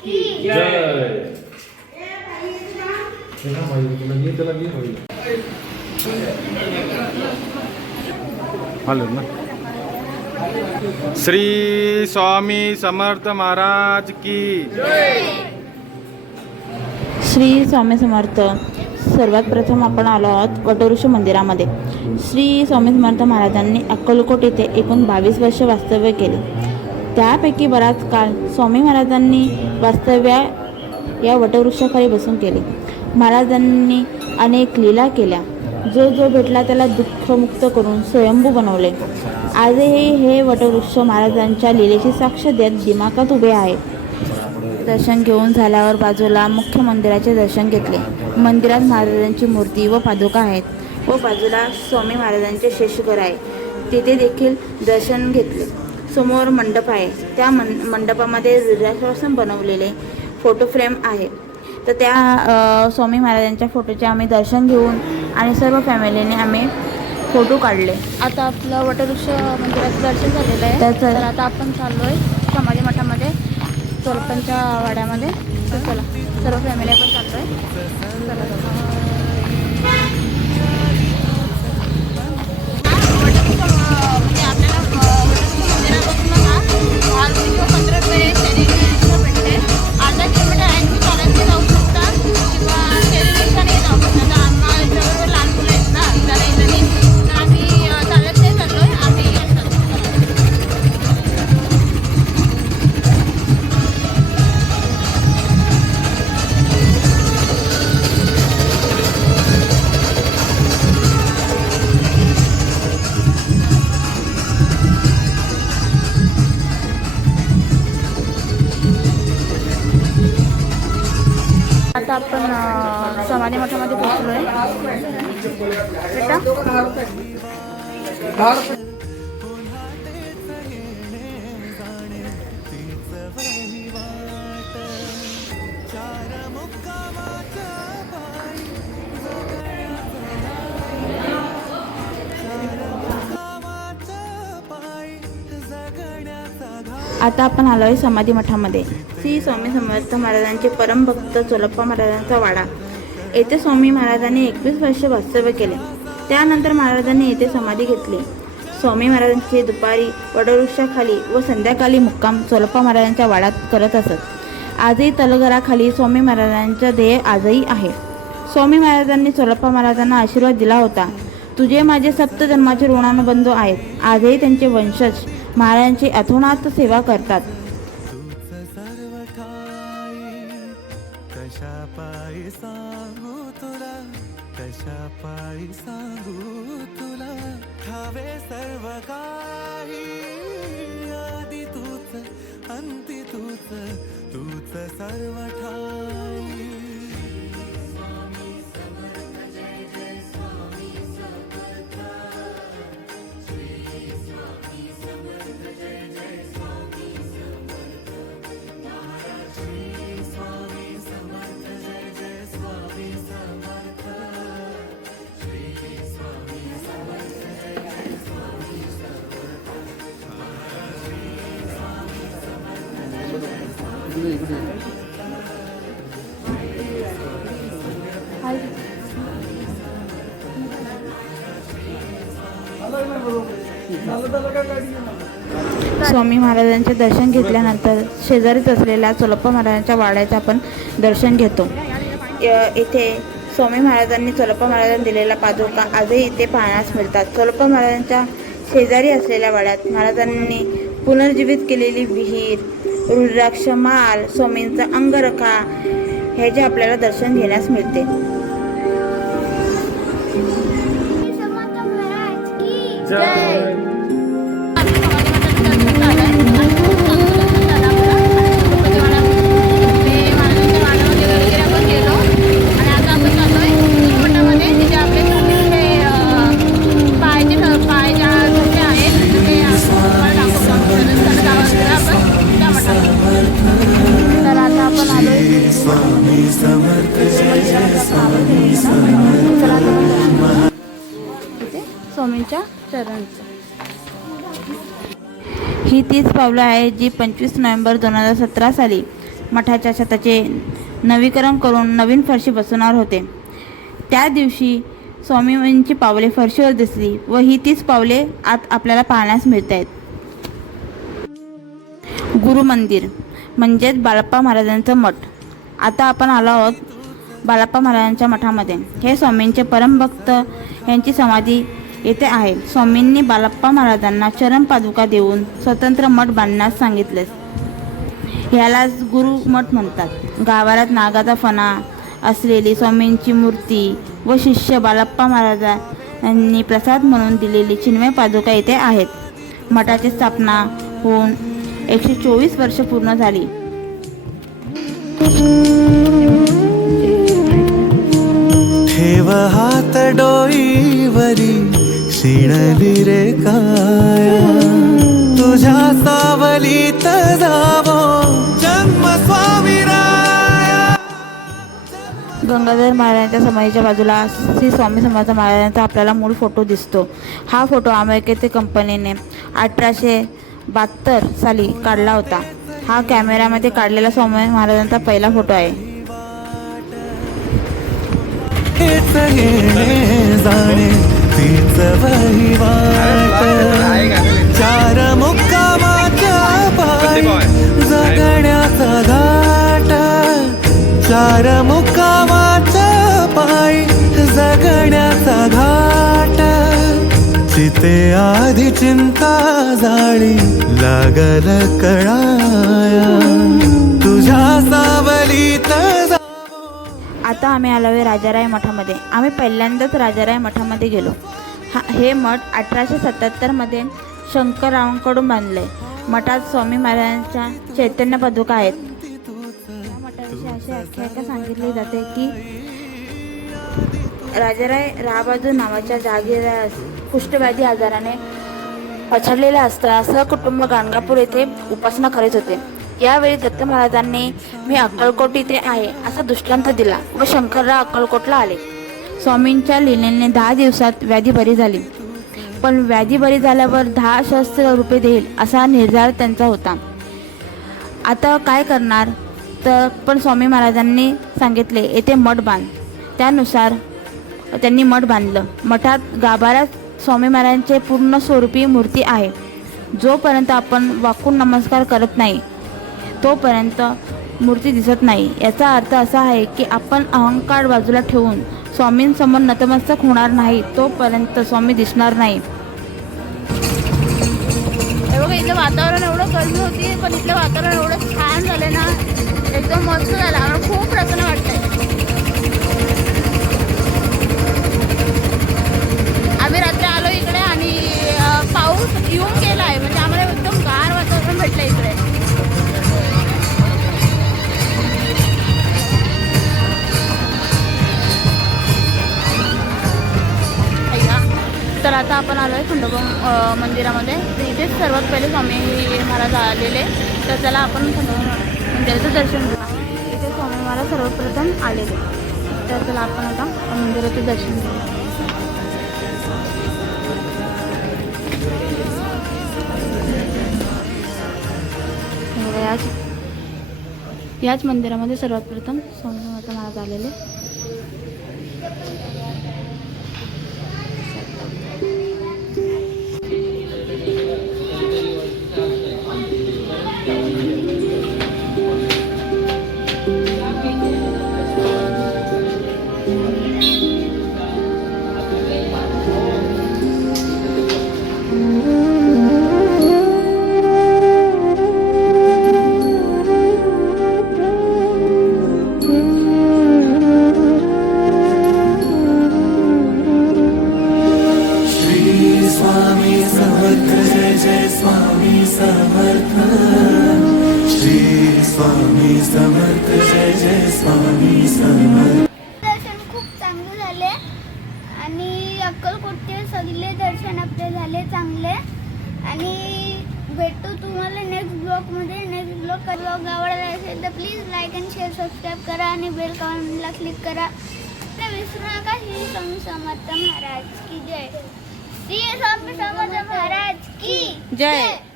की जय। ना श्री स्वामी समर्थ महाराज की जय। श्री स्वामी समर्थ। सर्वात प्रथम आपण आलो आहोत वटवृक्ष मंदिरामध्ये। श्री स्वामी समर्थ महाराजांनी अक्कलकोट येथे एकूण 22 वर्ष वास्तव्य केले। त्यापैकी बराच काळ स्वामी महाराजांनी वास्तव्य या वटवृक्षाखाली बसून केले। महाराजांनी अनेक लीला केल्या। जो भेटला त्याला दुःखमुक्त करून स्वयंभू बनवले। आजही हे वटवृक्ष महाराजांच्या लीलेची साक्ष देत दिमाखात उभे आहे। दर्शन घेऊन झाल्यावर बाजूला मुख्य मंदिराचे दर्शन घेतले। मंदिरात महाराजांची मूर्ती व पादुका आहेत व बाजूला स्वामी महाराजांचे शेषघर आहे, तिथे देखील दर्शन घेतले। समोर मंडप आहे, त्या मंडपामध्ये हृदयापासून बनवलेले फोटो फ्रेम आहे। तर त्या स्वामी महाराजांच्या फोटोचे आम्ही दर्शन घेऊन आणि सर्व फॅमिलीने आम्ही फोटो काढले। आता आपलं वटवृक्ष मंदिराचं दर्शन झालेलं आहे, तर आता आपण चाललो आहे समाधी मठामध्ये चोरपंच्या वाड्यामध्ये। तर चला सर्व फॅमिली आपण चाललो आहे। आता आपण समाधी मठामध्ये पोहोचलो आहे। आता आपण आलो आहे समाधी मठामध्ये। श्री स्वामी समर्थ महाराजांचे परमभक्त चोलप्पा महाराजांचा वाडा। येथे स्वामी महाराजांनी 21 वर्ष वास्तव्य केले। त्यानंतर महाराजांनी येथे समाधी घेतली। स्वामी महाराजांचे दुपारी वटवृक्षाखाली व संध्याकाळी मुक्काम चोलप्पा महाराजांच्या वाड्यात करत असत। आजही तलघराखाली स्वामी महाराजांचा देह आजही आहे। स्वामी महाराजांनी चोलप्पा महाराजांना आशीर्वाद दिला होता, तुझे माझे सप्तजन्माचे ऋणानुबंध आहेत। आजही त्यांचे वंशज महाराजांची अथोनात सेवा करतात। ठावे सर्व काही, आदि तूच अंती तूच, तूच सर्व ठाई। स्वामी महाराजांचे दर्शन घेतल्यानंतर शेजारीच असलेल्या चोलप्पा महाराजांच्या वाड्याचे आपण दर्शन घेतो। येथे स्वामी महाराजांनी चोलप्पा महाराजांना दिलेला पादुका आजही इथे पाहण्यास मिळतात। चोलप्पा महाराजांच्या शेजारी असलेल्या वाड्यात महाराजांनी पुनर्जीवित केलेली विहीर, रुद्राक्ष माल, स्वामींचा अंगरखा ह्याचे आपल्याला दर्शन घेण्यास मिळते। जय। स्वामींच्या चरणचं ही तीच पावलं आहेत जी 25 नोव्हेंबर 2017 साली मठाच्या छताचे नवीकरण करून नवीन फरशी बसवणार होते. त्या दिवशी स्वामींची पावले फरशीवर दिसली व ही तीच पावले आत आपल्याला पाहण्यास मिळत आहेत. गुरु मंदिर म्हणजेच बाळप्पा महाराजांचं मठ. आता आपण आलो आहोत बाळप्पा महाराजांच्या मठामध्ये. हे स्वामींचे परमभक्त यांची समाधी येथे आहे. स्वामींनी बाळप्पा महाराजांना चरण पादुका देऊन स्वतंत्र मठ बांधण्यास सांगितले. ह्यालाच गुरु मठ म्हणतात. गाभाऱ्यात नागाचा फणा असलेली स्वामींची मूर्ती व शिष्य बाळप्पा महाराजांनी प्रसाद म्हणून दिलेली चिन्मय पादुका येथे आहेत. मठाची स्थापना होऊन 124 वर्ष पूर्ण झाली. ठेव हात डोईवरी शिणली रे काया तुझ्या सावलीत जावो जन्म स्वामीराया. गंगाधर महाराजांच्या समाधीच्या बाजूला श्री स्वामी समर्थ महाराजांचा आपल्याला मूळ फोटो दिसतो. हा फोटो अमेरिकेतील कंपनीने 1872 साली काढला होता. हा कॅमेऱ्यामध्ये काढलेला स्वामी महाराजांचा पहिला फोटो आहे. हेच येणे जाणे तीच वहिवाट चार मुक्कामाच्या पायी जगण्याचा घाट चार मुक्कामाच्या पायी जगण्याचा घाट चिते आधी चिंता जाळी लागल कळाया तुझ्या सावलीत. आता आम्ही आलो आहे राजाराय मठामध्ये. आम्ही पहिल्यांदाच राजाराय मठामध्ये गेलो. हे मठ 1877 शंकररावांकडून बांधले. मठात स्वामी महाराजांच्या चैतन्य पादुका आहेत. या मठाविषयी अशी आख्यायिका सांगितली जाते की राजाराय राहाबाजू नावाच्या जहागीरदारास कुष्ठव्याधी आजाराने पछाडलेले असताना सहकुटुंब गाणगापूर येथे उपासना करीत होते. यावेळी दत्त महाराजांनी मी अक्कलकोट इथे आहे असा दृष्टांत दिला व शंकरराव अक्कलकोटला आले. स्वामींच्या लीलेने 10 दिवसात व्याधी बरी झाली. पण व्याधी बरी झाल्यावर 10 सहस्त्र रुपये देईल असा निर्धार त्यांचा होता. आता काय करणार तर पण स्वामी महाराजांनी सांगितले येथे मठ बांध. त्यानुसार त्यांनी मठ बांधलं. मठात गाभाऱ्यात स्वामी महाराजांचे पूर्ण स्वरूपी मूर्ती आहे. जोपर्यंत आपण वाकून नमस्कार करत नाही तोपर्यंत मूर्ती दिसत नाही. याचा अर्थ असा आहे की आपण अहंकार बाजूला ठेवून स्वामींसमोर नतमस्तक होणार नाही तोपर्यंत स्वामी दिसणार नाही. बघा इथलं वातावरण एवढं गरमी होती पण इथलं वातावरण एवढं छान झालं ना एकदम मस्त झालं. आम्हाला खूप प्रसन्न वाटतंय. आम्ही रात्री आलो इकडे आणि पाऊस येऊन गेला आहे म्हणजे आम्हाला एकदम गार वातावरण भेटलं इकडे. तर आता आपण आलो आहे खंडोबा मंदिरामध्ये. इथेच सर्वात पहिले स्वामी महाराज आलेले तर त्याला आपण खंडोबा मंदिराचं दर्शन घेऊ. इथे स्वामी महाराज सर्वप्रथम आलेले तर त्याला आपण आता मंदिराचं दर्शन घेऊ. याच मंदिरामध्ये सर्वात प्रथम स्वामी महाराज आलेले. स्वामी समर्थ जय जय स्वामी समर्थ. दर्शन खूप चांगले झाले आणि अक्कलकोटचे सगळे दर्शन आपले झाले चांगले. आणि भेटू तुम्हाला नेक्स्ट ब्लॉगमध्ये. नेक्स्ट ब्लॉग आवडला असेल तर please like and share subscribe करा आणि बेल आयकॉनला क्लिक करा. तर विसरू नका. श्री स्वामी समर्थ महाराज की जय. श्री स्वामी समर्थ महाराज की जय.